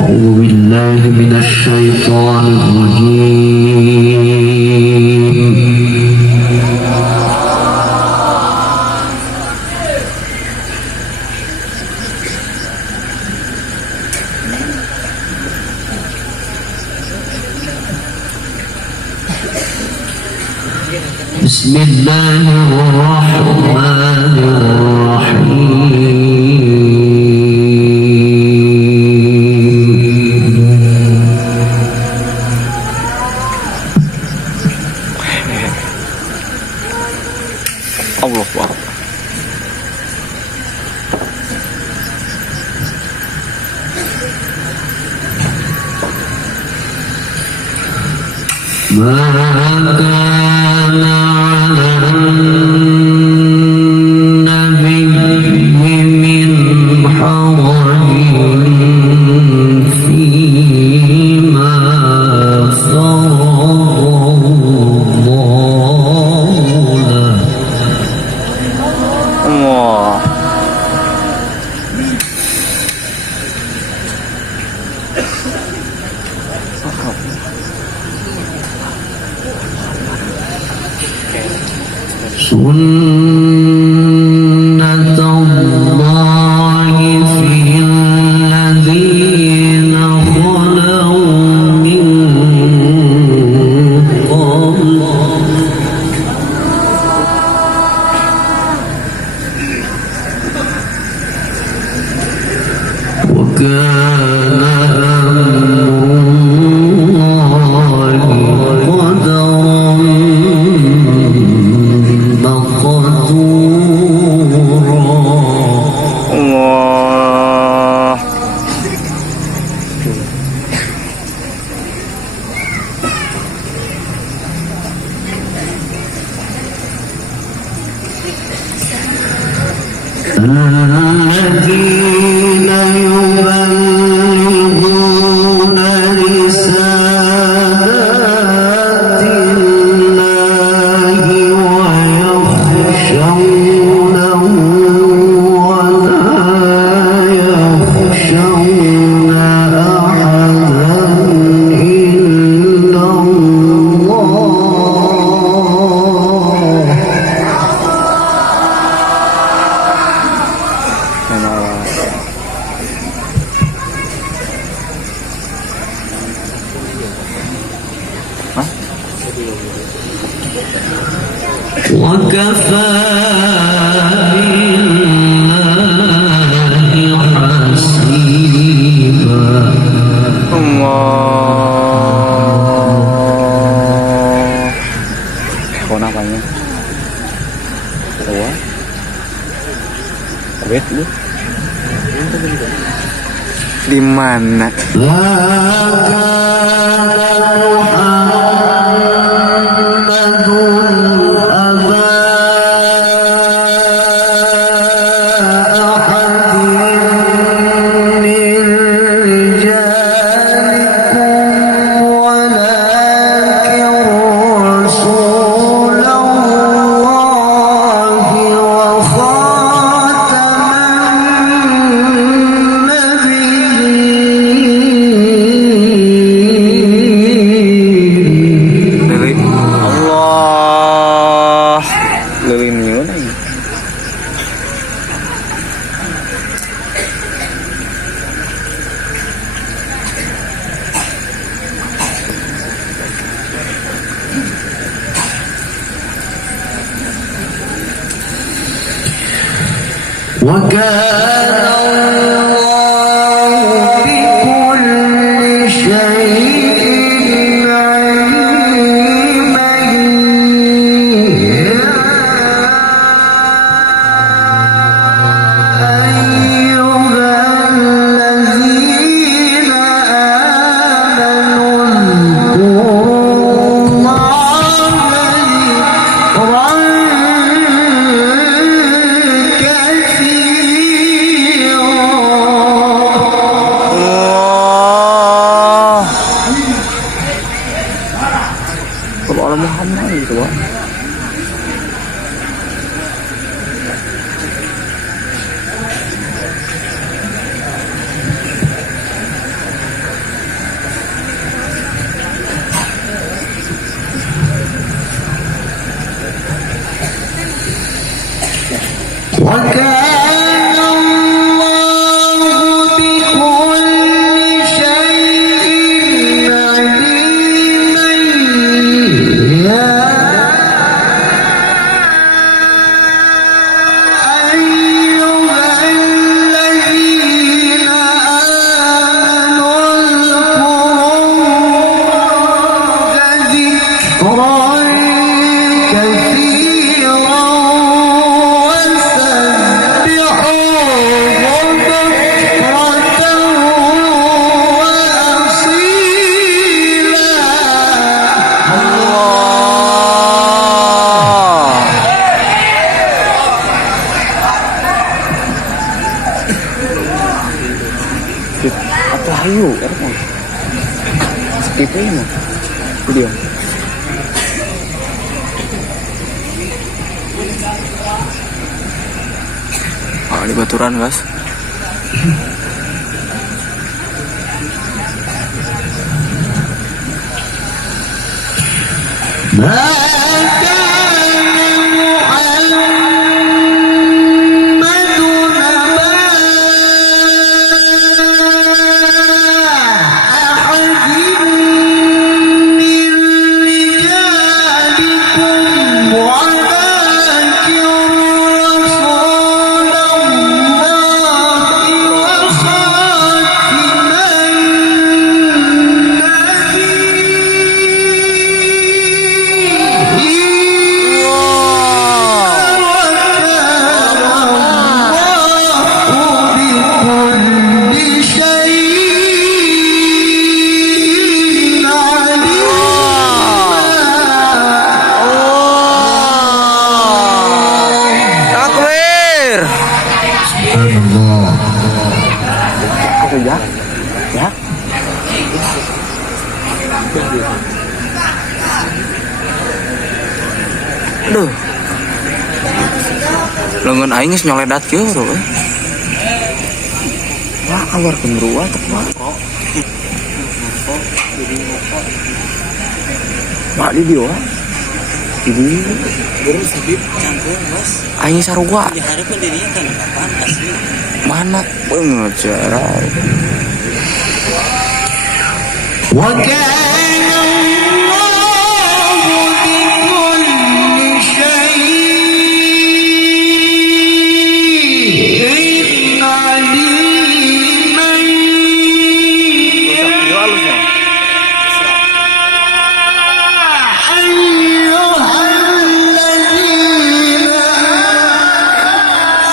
أعوذ بالله من الشيطان الرجيم. بسم الله الرحمن الرحيم. Allah Akbar. ما كان على النبي من حرج فيما فرض الله له. Allah. سنة الله في الذين خلوا من قبل وكان أمر الله قدرا مقدورا. Allah. الذين يبلغون رسالات الله ويخشونه ولا يخشون أحدا إلا الله. وكفى بالله حسيبا. Allah. Kau namanya? Tahu? Wait lu. Di mana? Allah. Lilin yun ay. وكان الله بكل شيء عليما. أيها الذين آمنوا اذكروا الله ذكرا وكان الله بكل شيء عليما يا أيها الذين آمنوا اذكروا ذكرا كثيرا وسبحوه بكرة وأصيلا Apa hayu? Itu ini video. Ah, di baturan guys. ما كان محمد نبا أحد من رجالكم ولكن رسول الله وخاتم بكل شيء Takbir. عليما Apa ya? Ya. Aduh. Lengan aing geus nyoledat kieu bro. Wah, keluar kemruah teh wah. Mak di dia. Di dia. Burung sabib campur bos. Aing sarua. Diharapkan dirinya kan kapan asli. Mana banget cara. وكان الله بكل شيء عليما أيها الذين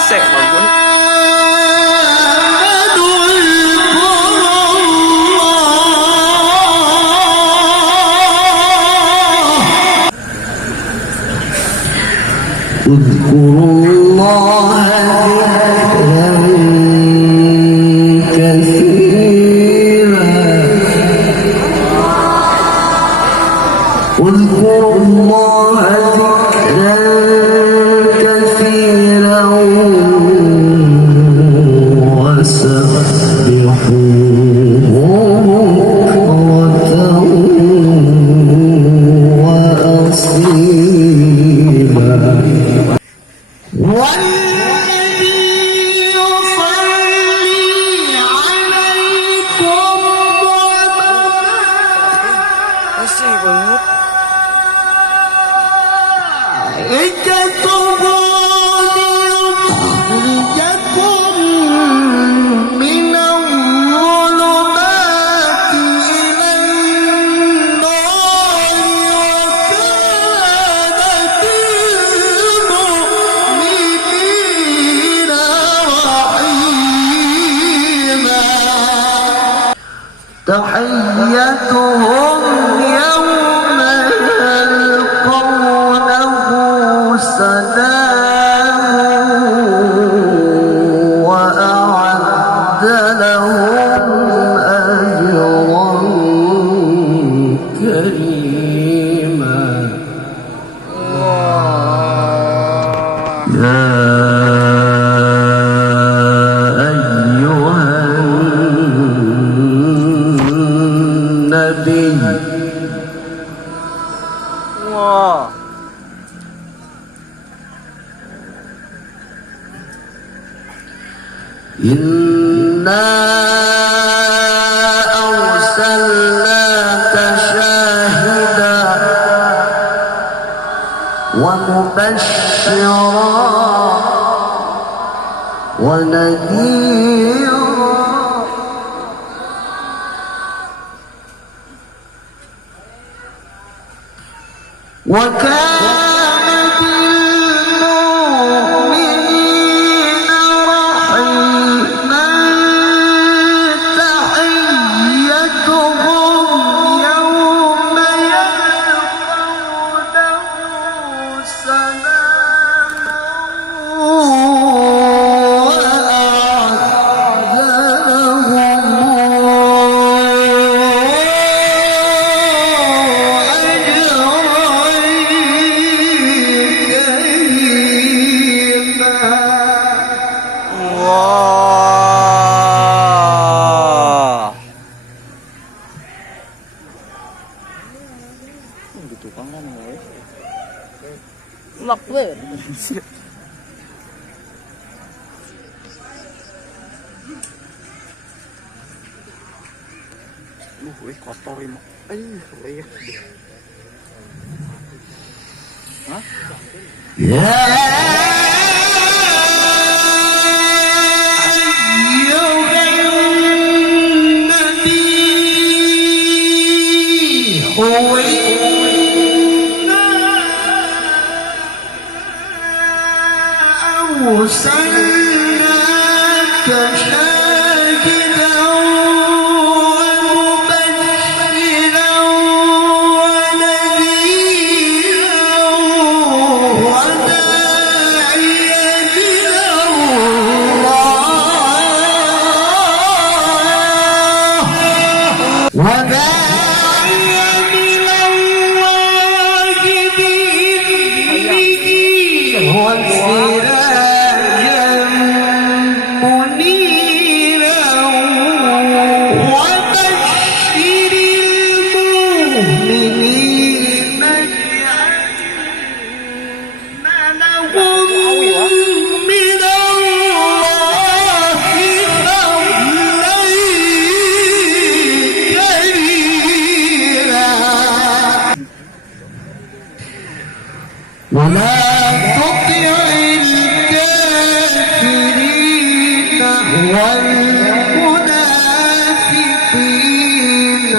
Sek bangun. اذكروا الله ذكرا كثيرا اذكروا الله ذكرا كثيرا وسبحوه بكرة وأصيلا والنبي يصلي عليكم وملائكته ليخرجكم من الظلمات إلى النور وكان بالمؤمنين رحيما تحيتهم يوم يلقونه سلام وأعد لهم أجرا كريما يا أيها النبي إنا أرسلناك شاهدا ومبشرا ونذيرا وكان بالمؤمنين رحيما تحيتهم يوم يلقونه سلام وأعد Wah. Gitu kan ya. Lọc về. Kotor ini. Lihat. Hah? أرسلناك شاهدا ومبشرا ونذيرا وداعيا إلى الله بإذنه وسراجا منيرا وبشر المؤمنين بأن لهم من الله فضلا كبيرا ولا تطع الكافرين والمنافقين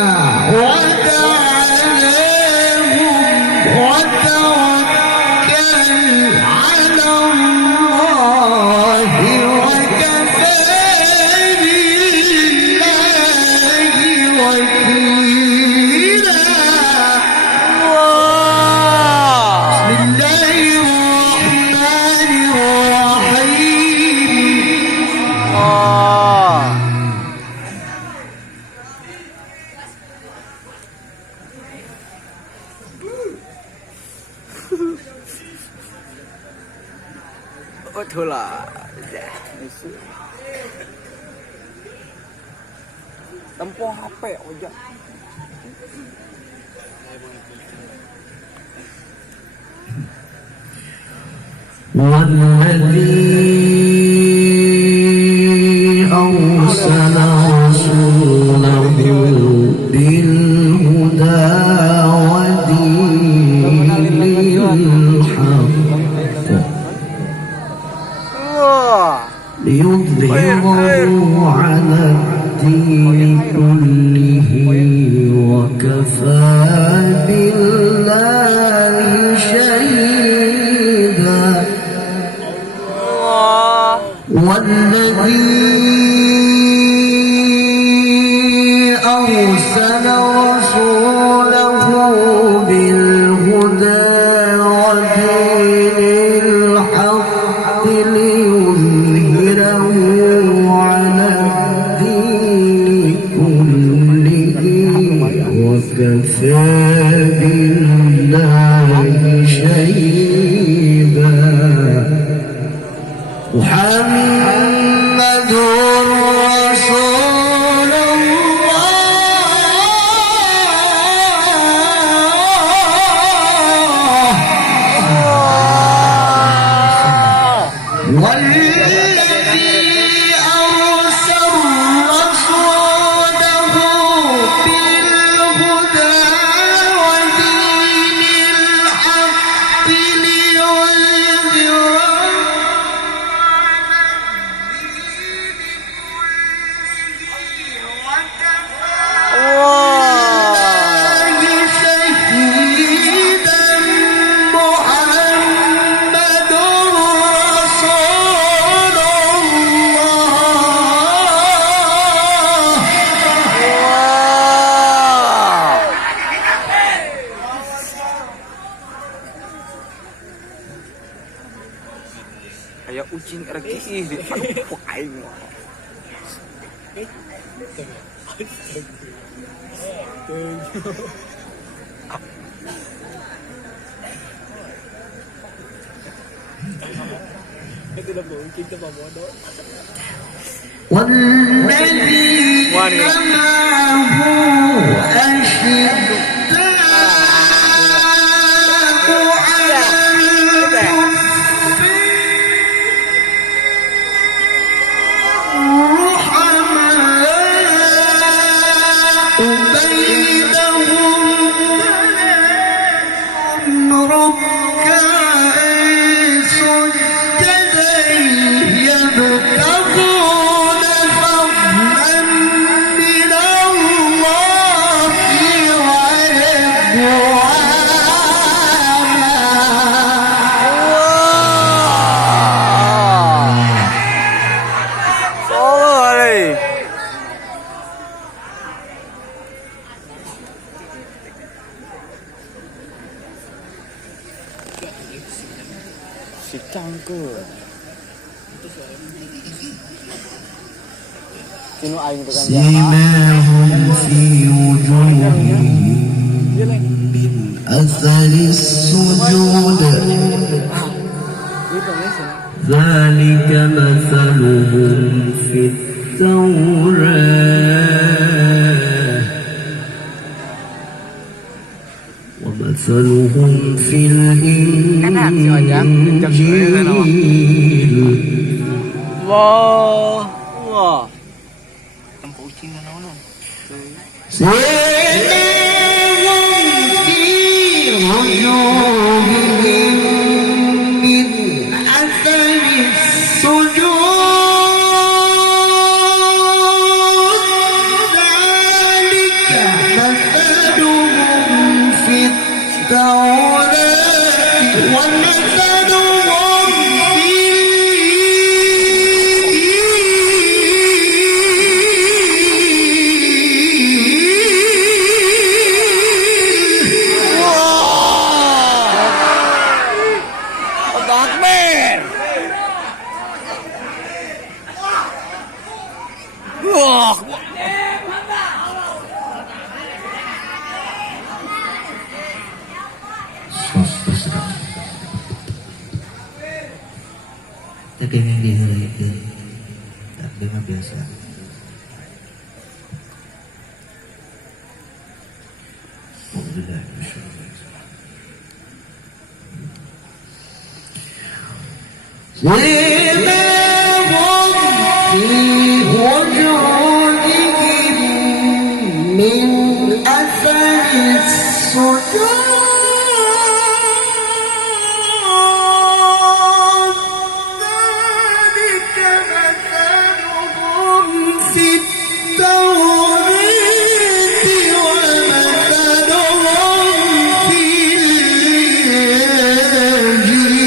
ودع عليهم وتوكل على الله وكفى بالله وكيلا Wah. بسم الله الرحمن الرحيم Wah. Betul lah. Tempoh HP ojek. والذي أرسل رسوله بالهدى ودين الحق Wah. ليظهره على الدين كله وكفى بالله شهيدا Wah. والذي أرسل رسوله بالهدى ودين الحق ليظهره على الدين كله وكفى بالله شهيدا محمد رسول الله والذي أرسل والذين Waduh. معه أشداء على الرحماء بينهم ركعا سجدا يبتغون فضلا من الله ورضوانا Solo kali. Si cangkur. Sino aing tukang jaka? سيماهم في وجوههم من أثر السجود ذلك مثلهم في التوراة ومثلهم في الإنجيل Wah, wah. Tempo ucing na naon. سيماهم في وجوههم من أثر السجود ذلك مثلهم في التوراة ومثلهم في الإنجيل Allahu Akbar. Wah. Jadi yang dihelaikan tak dengan biasa. Alhamdulillah. سيماهم في وجوههم من أثر السجود ذلك مثلهم في التوراة ومثلهم في الإنجيل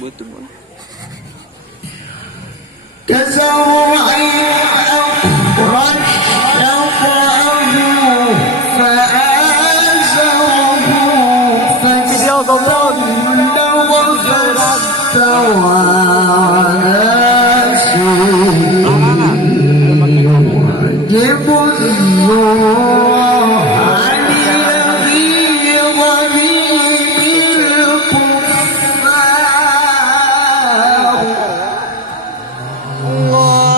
Betul bang. كزرع أخرج شطأه فآزره فاستغلظ فاستوى على سوقه يعجب الزراع ليغيظ بهم الكفار Allah.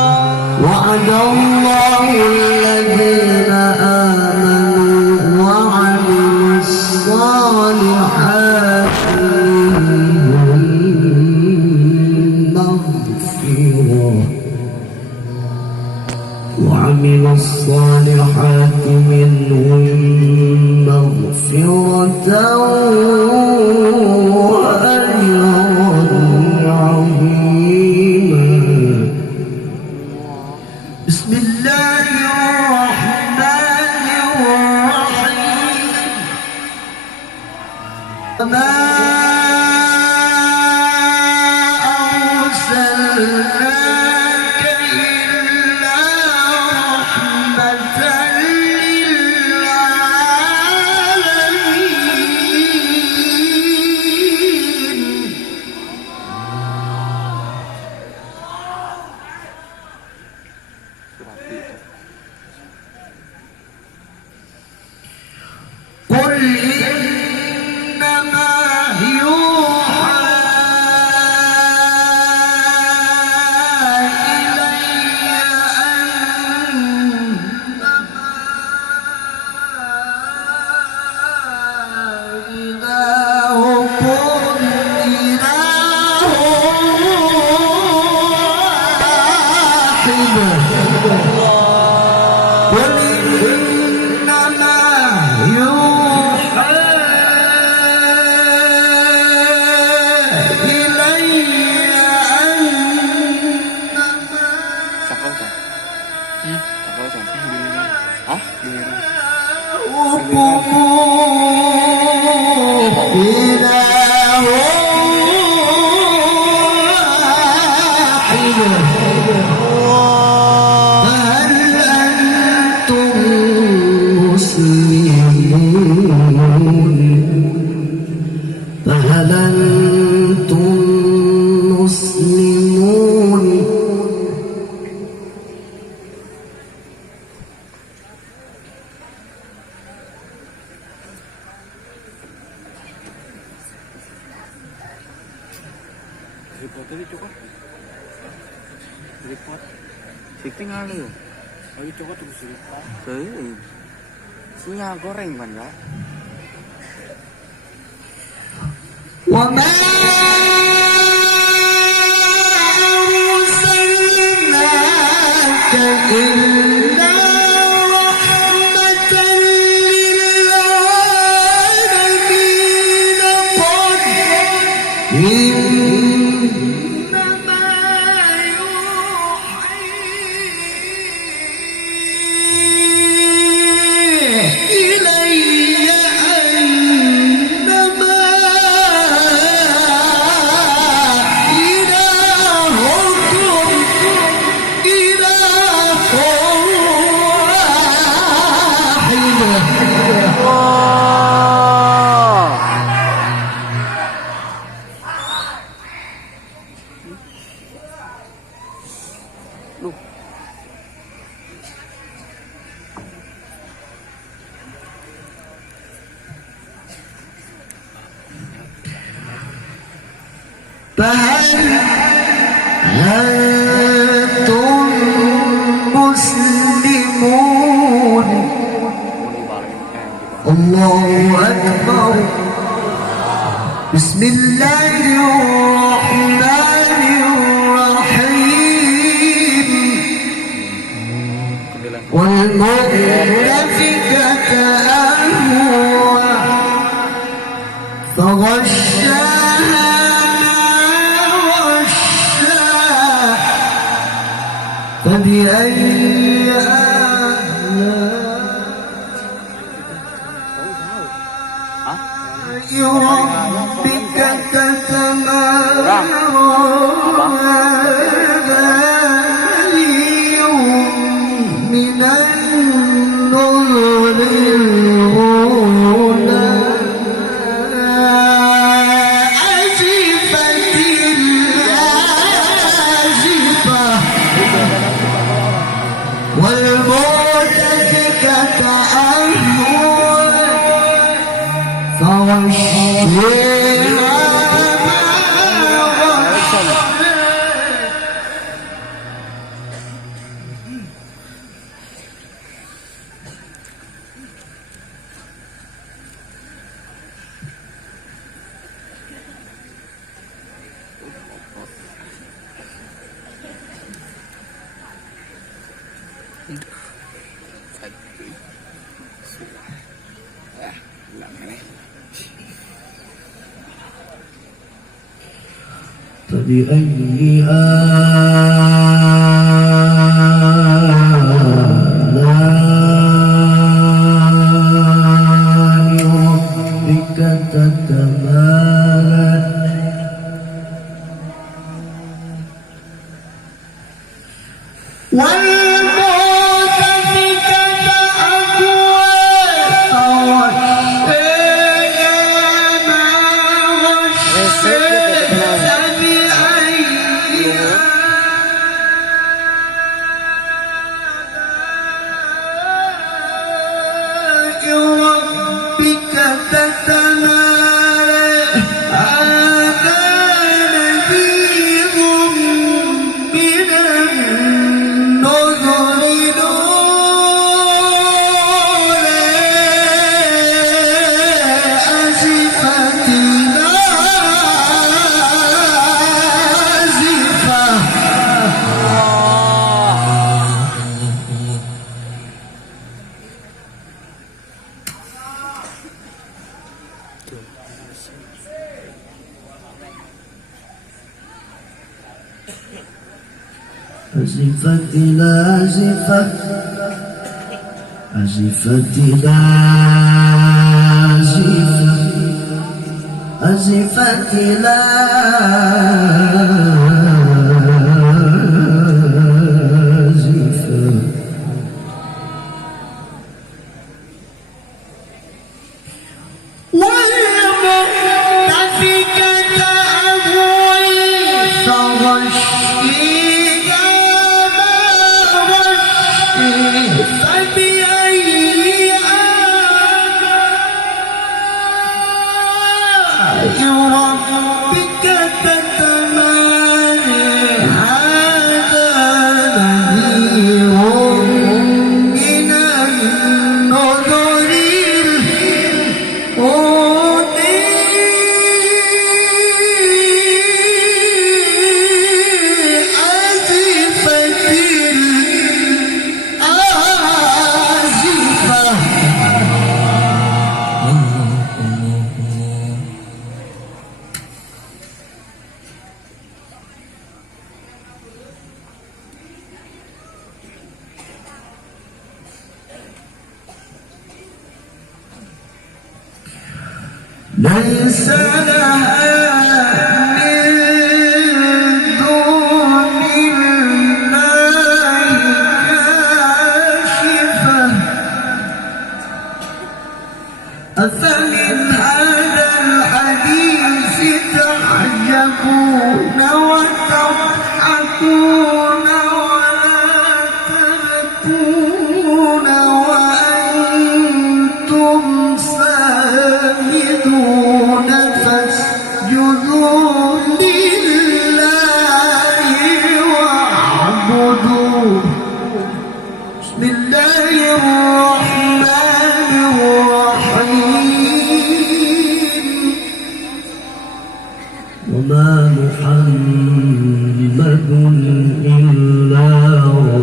فهل أنتم مسلمون Report tadi cukup. Report. Sitting ada loh. Lagi cukup terus report. Sinyal goreng kan ya? وما أرسلناك إلا رحمة للعالمين قل إنما يوحي إلي أنما فهل أنتم مسلمون الله أكبر بسم الله الرحمن الرحيم والمؤتفكة أهوى فغشاها فبأي آلاء ربك تتمارى من النذر الأولى أزفت الآزفة والمؤتفكة أهوى فغشيها ما غشى فبأي آلاء ربك تتمارى أزفت الآزفة أزفت الآزفة أزفت الآزفة والمؤتفكة أهوي فغشيها ما غشي فبأي آلاء ربك تتمارى هذا نذير من النذر ليس لها من دون الله كاشفة أفمن هذا الحديث تعجبون وتضحكون ولا تبكون وأنتم سامدون فاسجدوا لله واعبدوا بسم الله الرحمن الرحيم وما محمد إلا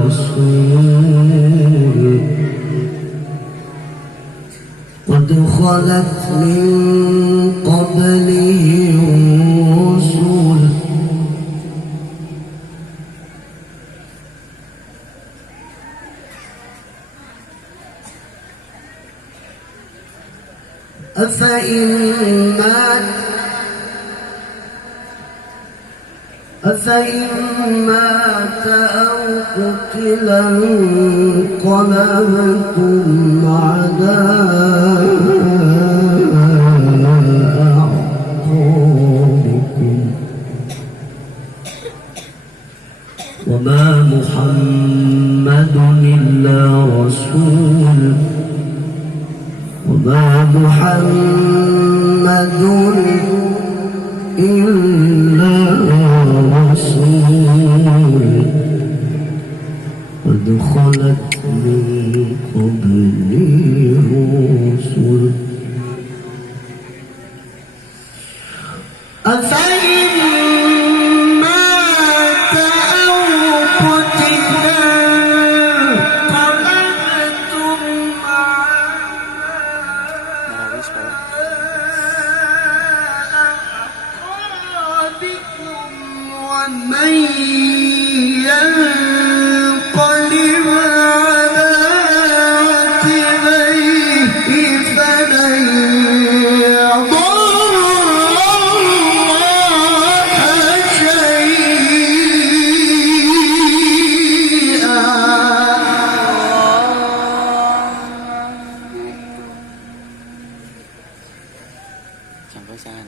رسول قد خلت من قبله الرسل أفإن مات أو قتلا انقلبتم على أعقابكم وما محمد إلا رسول وما محمد إلا رسول قد خلت من قبله الرسل أفإن مات أو قتلا انقلبتم Marawis pa. ومن ينقلب على عقبيه فلن يضر الله شيئا Sampai saan?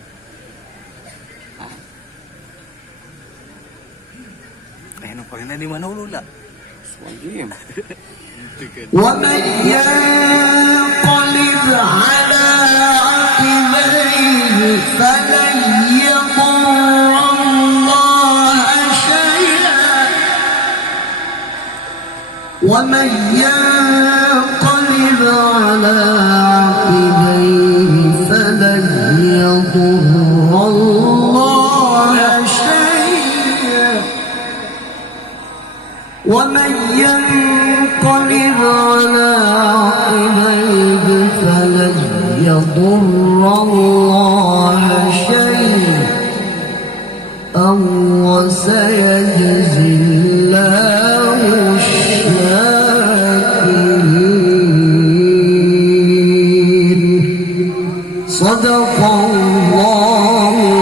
Ano pa rin na di manulula? Swagim. ومن ينقلب على عقبيه فلن يضر الله شيئا ومن ينقلب على عقبيه فلن يضر الله شيئا ومن ينقلب على عقبيه فلن يضر الله شيئا وسيجزي الله الشاكرين صدق الله